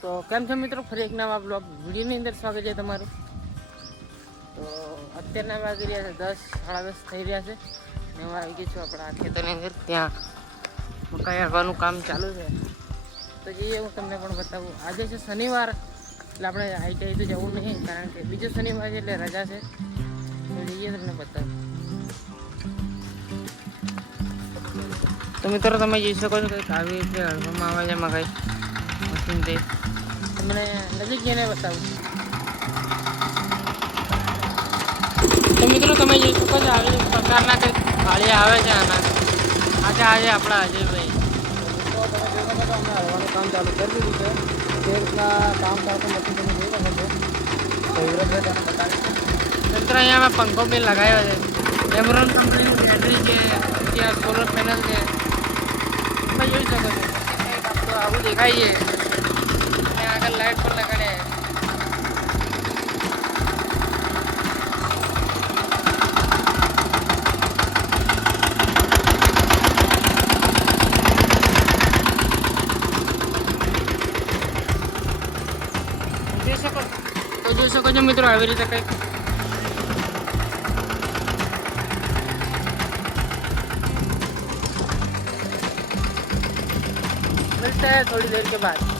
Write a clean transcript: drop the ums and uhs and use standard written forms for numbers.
તો કેમ છો મિત્રો, ફરી એક નવા બ્લોગ વિડીયોની અંદર સ્વાગત છે તમારું। તો અત્યારના વાગી રહ્યા છે 10, 10:30 થઈ રહ્યા છે ને હું આવી ગઈ છું આપણા ખેતરની અંદર। ત્યાં મકાઈ હારવાનું કામ ચાલુ છે તો જઈએ, હું તમને પણ બતાવું। આજે છે શનિવાર એટલે આપણે આઈટીઆઈ તો જવું નહીં, કારણ કે બીજો શનિવાર છે એટલે રજા છે। તો જઈએ તમને બતાવું। તો મિત્રો તમે જોઈ શકો છો કંઈક આવી રીતે હળવામાં આવે છે મકાઈ મશીનથી। તમને નજીક જઈને બતાવું। તો મિત્રો તમે જોઈ શકો છો આવી પ્રકારના કંઈક ફાળિયા આવે છે આના। આજે આપણા અજયભાઈ તો તમે જોઈ શકો છો, અમે હળવાનું કામ ચાલુ કરી દીધું છે। તે રીતના કામ કરતું મશીન તમે જોઈ શકો છો, તો એવી રીતે તમે બતાવીશ। મિત્ર અહીંયા અમે પંખો બી લગાવ્યો છે, એમરોન કંપનીની બેટરી છે, ત્યાં સોલર પેનલ છે, તમે જોઈ શકો છો। તો આવું દેખાય છે અને આગળ લાઈટ પણ લગાડે। જોઈ શકો છો મિત્રો, આવી રીતે કંઈક मिलता है थोड़ी देर के बाद।